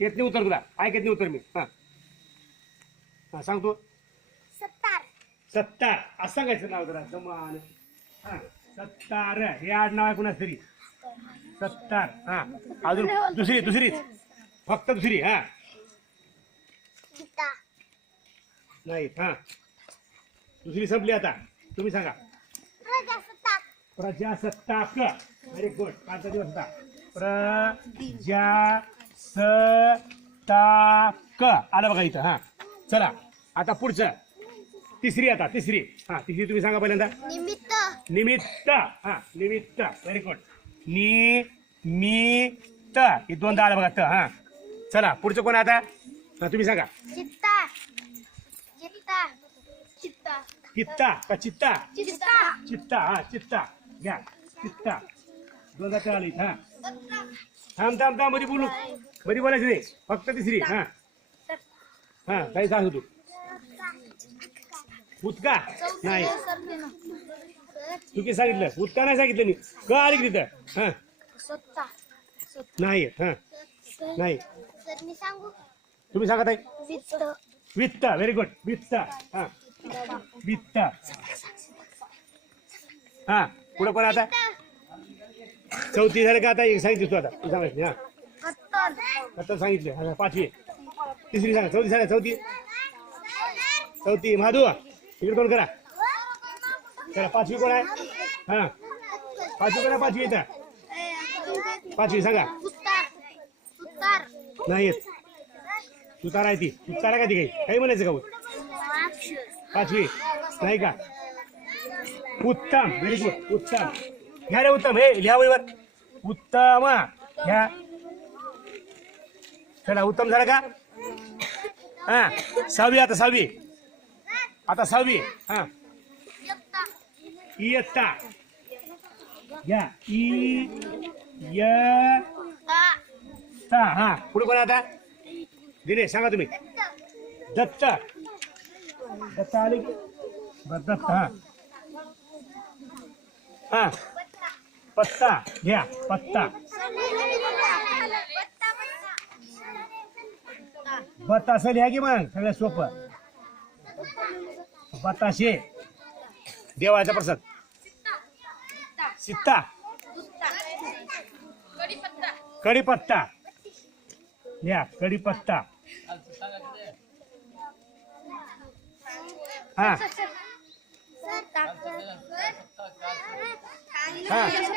येत नाही उत्तर तुला ऐक येत नाही उत्तर मी. हा. हा सांगतो सत्तार. सत्तार. असं सांगायचं नाव जरा. समान हा. सत्तार. हे आड नाव आहे कुणाच तरी. सत्तार. हा. अजून दुसरी दुसरीच फक्त दुसरी हा. गीता. नाही हा. दुसरी संपली आता. तुम्ही सांगा. प्रजासत्ताक. प्रजासत्ताक. व्हेरी गुड पाचचा दिवस होता. प्रजासत्ताक आलं बघा इथं हा. चला आता पुढचं. तिसरी आता तिसरी. हा तिसरी तुम्ही सांगा पहिल्यांदा. निमित्त. निमित्त. हा निमित्त. व्हेरी गुड नि मी त. हे दोनदा आलं बघा त हा. चला पुढचं कोण आता? हा तुम्ही सांगा. चित्ता. चित्ता. चित्ता. कित्ता का चित्ता? चित्ता. चित्ता हा चित्ता. घ्या. चित्ता. दोनदा त आली हा. थांब थांब थांबमध्ये बोलू. मध्ये बोलायचं नाही. फक्त तिसरी हा. हा काही सांग तू. उतका नाही. चुकी सांगितलं. उतका नाही सांगितलं मी. क आली की तिथं. हा. नाही हा. नाही. तुम्ही सांगत आहे वित्त. वित्त व्हेरी गुड वित्त. हा. वित्त. हा. पुढे कोण आता? चौथी झालं का आता एक सांगितली तू आता. तू सांगायची हा. आता सांगितलं हा, पाचवी. तिसरी सांगा चौथी सांगा चौथी. चौथी महादू इकडे कोण करा. करा पाचवी कोण आहे? हा. पाचवी कोण आहे? पाचवी इथं. पाचवी सांगा. नाही येत. तुतार आहे ती. तुतार आहे का ती काही? काही म्हणायचं का पाचवी. नाही का? उत्तम. व्हेरी गुड उत्तम. घ्या रे उत्तम हे लिहा वहीवर. उत्तम घ्या. चला उत्तम झालं का? हा सहावी आता सहावी. आता सहावी हा. इयत्ता. घ्या. इ य हा. पुढे कोण आता? दिनेश सांगा तुम्ही. दत्त. दत्त आले की? दत्त हा. हा. पत्ता घ्या पत्ता. बतासं लिहा की मग सगळ्यात सोपं. बताशे देवाचा प्रसाद. सित्ता. कढीपत्ता. लिहा कढीपत्ता. हा. हा.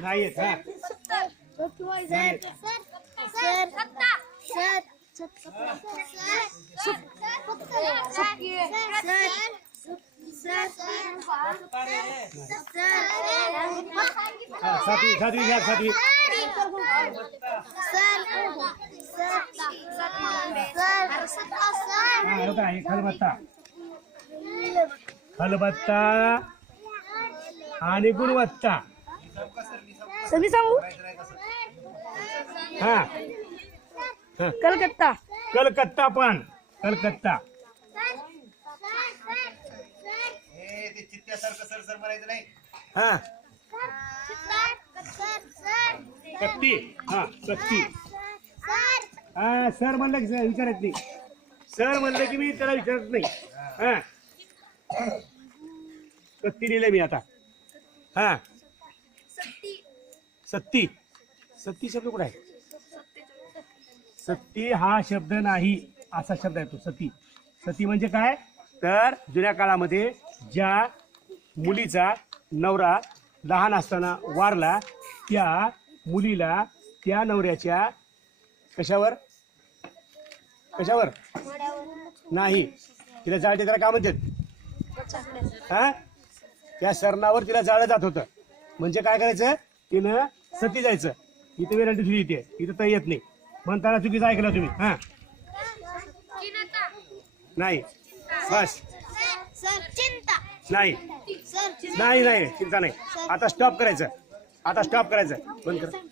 नाही येत हा. सातवी सातवी घ्या सातवी. हा हे खलबत्ता. खलबत्ता आणि गुणवत्ता. मी सांगू? हा. हा कलकत्ता. कलकत्ता पण. कलकत्ता. हे. ते चित्त्यासारखं सर सर म्हणायचं नाही हा कत्ती हा कत्ती हा सर म्हणलं की सर विचारत नाही. सर म्हणलं की मी त्याला विचारत नाही. हा. कत्ती लिहिलंय मी आता. हा. सत्ती. सत्ती शब्द कुठे आहे? सत्ती हा शब्द नाही असा शब्द आहे तो सती. सती म्हणजे काय? तर जुन्या काळामध्ये ज्या मुलीचा नवरा लहान असताना वारला त्या मुलीला त्या नवऱ्याच्या कशावर? कशावर? नाही. तिला जाळते त्याला काय म्हणतात? हा? त्या सरणावर तिला जाळलं जात होतं. म्हणजे काय करायचं? तिनं सती जायचं. इथं वेरांटी सुद्धा येते इथं तर येत नाही. म्हणताना चुकीचं ऐकलं तुम्ही. हा. नाही. बस. सर चिंता. नाही. सर चिंता. नाही नाही चिंता नाही. आता स्टॉप करायचं. आता स्टॉप करायचं. बंद कर.